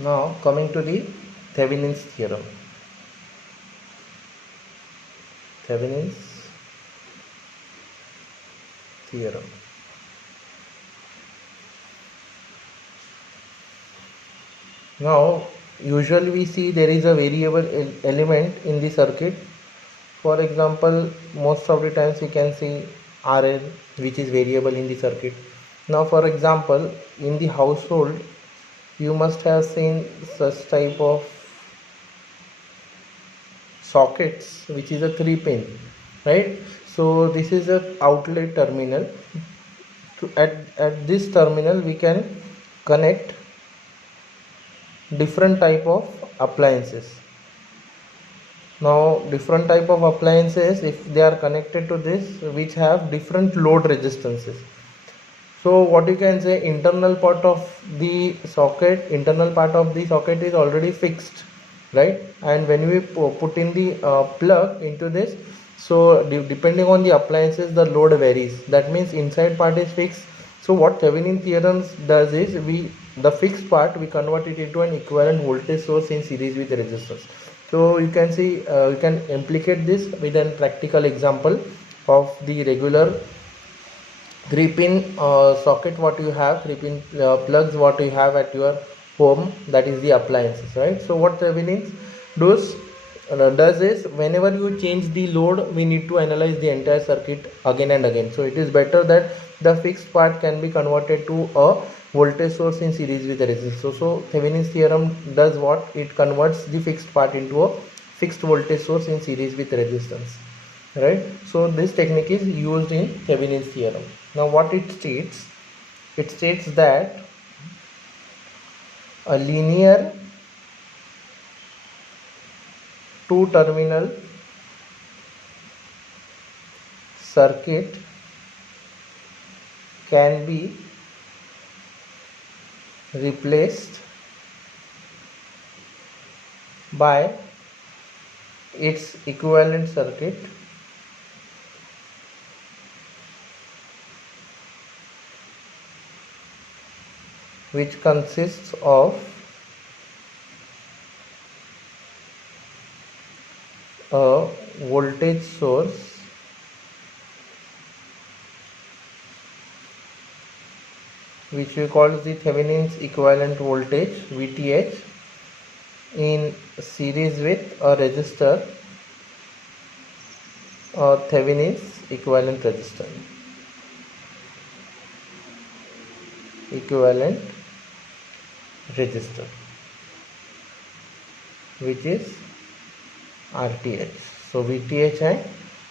Now coming to the Thevenin's theorem. Thevenin's theorem. Now usually we see there is a variable element in the circuit. For example, most of the times we can see RL, which is variable in the circuit. Now for example, in the household you must have seen such type of sockets, which is a 3-pin, right? So this is a outlet terminal. At this terminal we can connect different type of appliances. Now different type of appliances, if they are connected to this, which have different load resistances. So what you can say, internal part of the socket is already fixed, right? And when we put in the plug into this, so depending on the appliances the load varies. That means inside part is fixed. So what Thevenin theorem does is, the fixed part we convert it into an equivalent voltage source in series with resistors. So you can see, you can implicate this with a practical example of the regular 3-pin socket what you have, 3-pin plugs what you have at your home, that is the appliances, right? So what Thevenin does is, whenever you change the load, we need to analyze the entire circuit again and again. So it is better that the fixed part can be converted to a voltage source in series with a resistor. So Thevenin's theorem does what? It converts the fixed part into a fixed voltage source in series with resistance, right? So this technique is used in Thevenin's theorem. Now what it states that a linear 2-terminal circuit can be replaced by its equivalent circuit which consists of a voltage source which we call the Thevenin's equivalent voltage, VTH, in series with a resistor, or Thevenin's equivalent resistor, which is RTH. So VTH and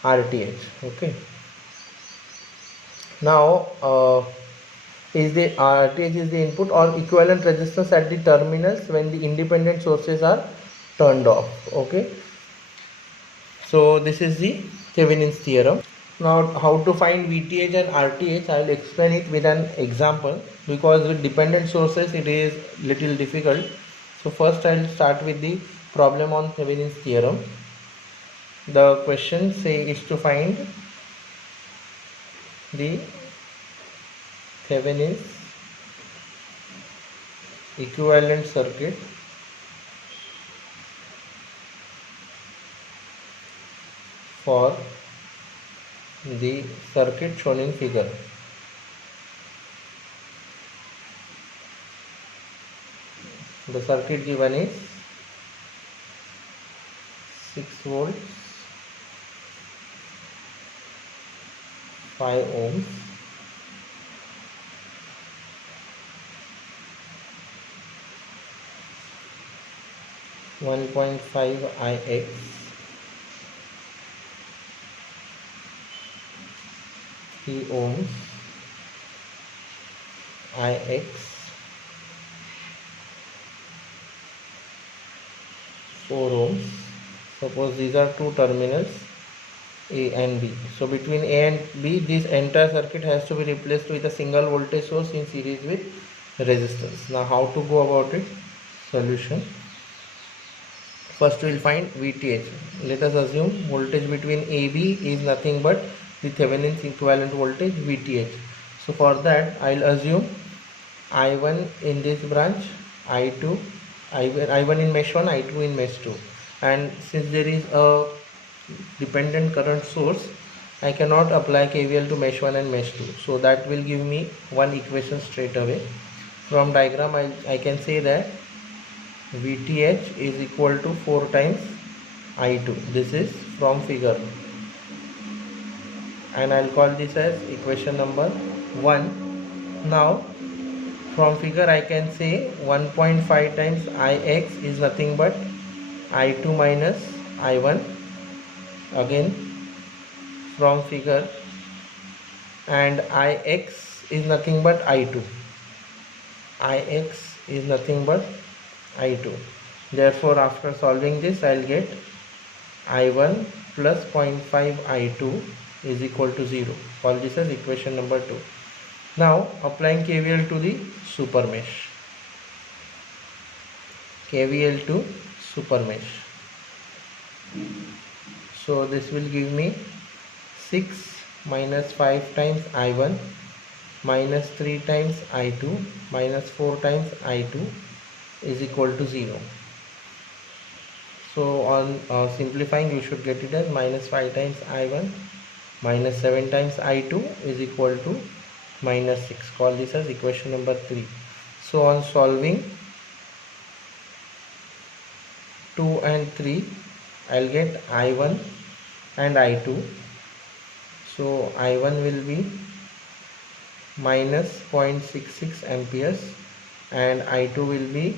RTH. Okay. Now is the RTH is the input or equivalent resistance at the terminals when the independent sources are turned off. Okay. So this is the Thevenin's theorem. Now how to find VTH and RTH, I will explain it with an example, because with dependent sources it is little difficult. So first I will start with the problem on Thevenin's theorem. The question is to find the Thevenin's equivalent circuit for the circuit shown in figure. The circuit given is 6 volts, 5 ohms, 1.5 Ix, 3 ohms, Ix, 4 ohms. Suppose these are two terminals, A and B. So between A and B, this entire circuit has to be replaced with a single voltage source in series with resistance. Now how to go about it? Solution. First we will find VTH. Let us assume voltage between AB is nothing but the Thevenin's equivalent voltage, VTH. So for that I will assume I1 in this branch, I2 I1 in mesh 1, I2 in mesh 2, and since there is a dependent current source, I cannot apply KVL to mesh 1 and mesh 2, so that will give me one equation straight away. From diagram I can say that VTH is equal to 4 times I2. This is from figure, and I'll call this as equation number 1. Now from figure I can say 1.5 times Ix is nothing but I2 minus I1, again from figure, and Ix is nothing but I2. Ix is nothing but I2. Therefore after solving this I'll get I1 plus 0.5 I2 is equal to 0. Call this as equation number 2. Now applying KVL to the super mesh. KVL to super mesh. So this will give me 6 minus 5 times I1 minus 3 times I2 minus 4 times I2 is equal to 0. So on simplifying, you should get it as minus 5 times I1 minus 7 times I2 is equal to minus 6. Call this as equation number 3. So on solving 2 and 3, I'll get I1 and I2. So I1 will be minus 0.66 amperes and I2 will be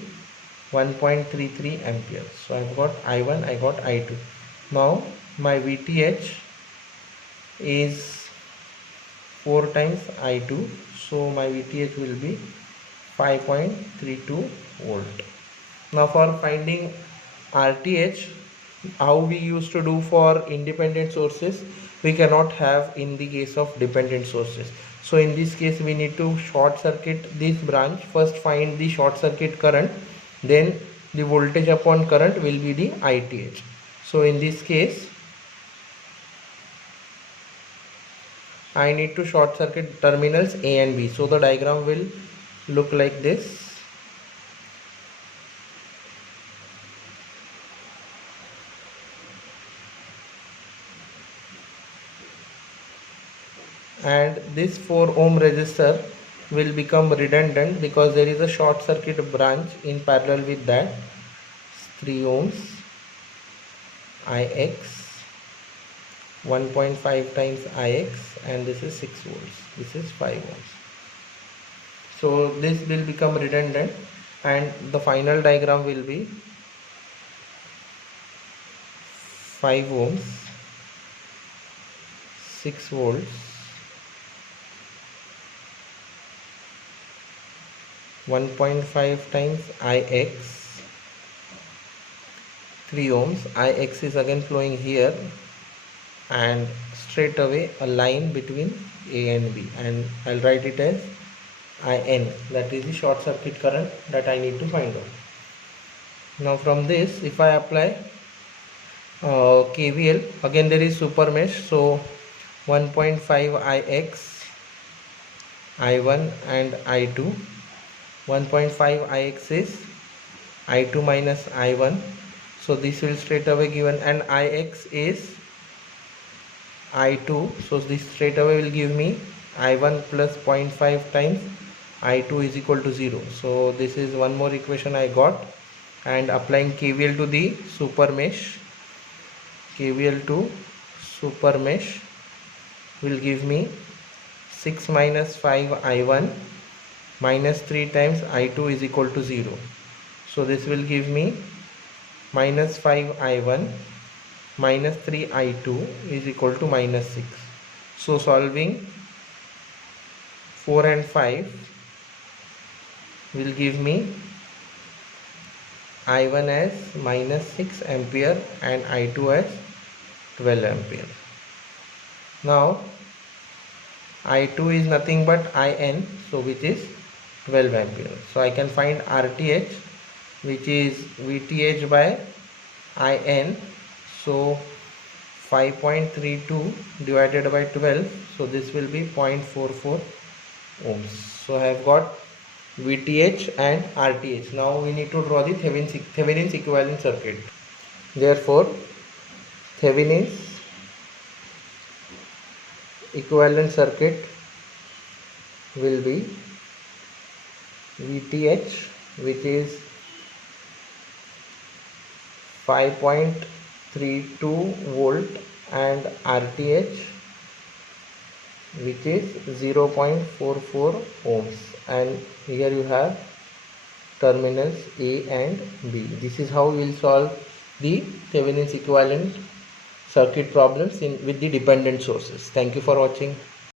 1.33 amperes. So I've got I1, I got I2. Now my VTH is 4 times I2, so my VTH will be 5.32 volt. Now for finding RTH, how we used to do for independent sources, we cannot have in the case of dependent sources. So in this case we need to short circuit this branch. First find the short circuit current, then the voltage upon current will be the ITH. So in this case I need to short circuit terminals A and B. So the diagram will look like this. And this 4 ohm resistor will become redundant because there is a short circuit branch in parallel with that. 3 ohms Ix, 1.5 times Ix, and this is 6 volts, this is 5 ohms. So this will become redundant and the final diagram will be 5 ohms, 6 volts, 1.5 times Ix, 3 ohms. Ix is again flowing here, and straight away a line between A and B, and I'll write it as IN, that is the short circuit current that I need to find out. Now from this, if I apply KVL, again there is super mesh, so 1.5 Ix, I1 and I2. 1.5 Ix is I2 minus I1, so this will straight away given, and Ix is I2, so this straight away will give me I1 plus 0.5 times I2 is equal to 0. So this is one more equation I got, and applying KVL to the super mesh, KVL to super mesh will give me 6 minus 5 I1 minus 3 times I2 is equal to 0. So this will give me minus 5 I1 minus 3 I2 is equal to minus 6. So solving 4 and 5 will give me I1 as minus 6 ampere and I2 as 12 ampere. Now I2 is nothing but IN, so which is 12 ampere. So I can find RTH, which is VTH by IN. So 5.32 divided by 12, so this will be 0.44 ohms. So I have got VTH and RTH. Now we need to draw the Thevenin's equivalent circuit. Therefore, Thevenin's equivalent circuit will be VTH, which is 5.32 volt, and RTH, which is 0.44 ohms, and here you have terminals A and B. This is how we will solve the Thevenin's equivalent circuit problems with the dependent sources. Thank you for watching.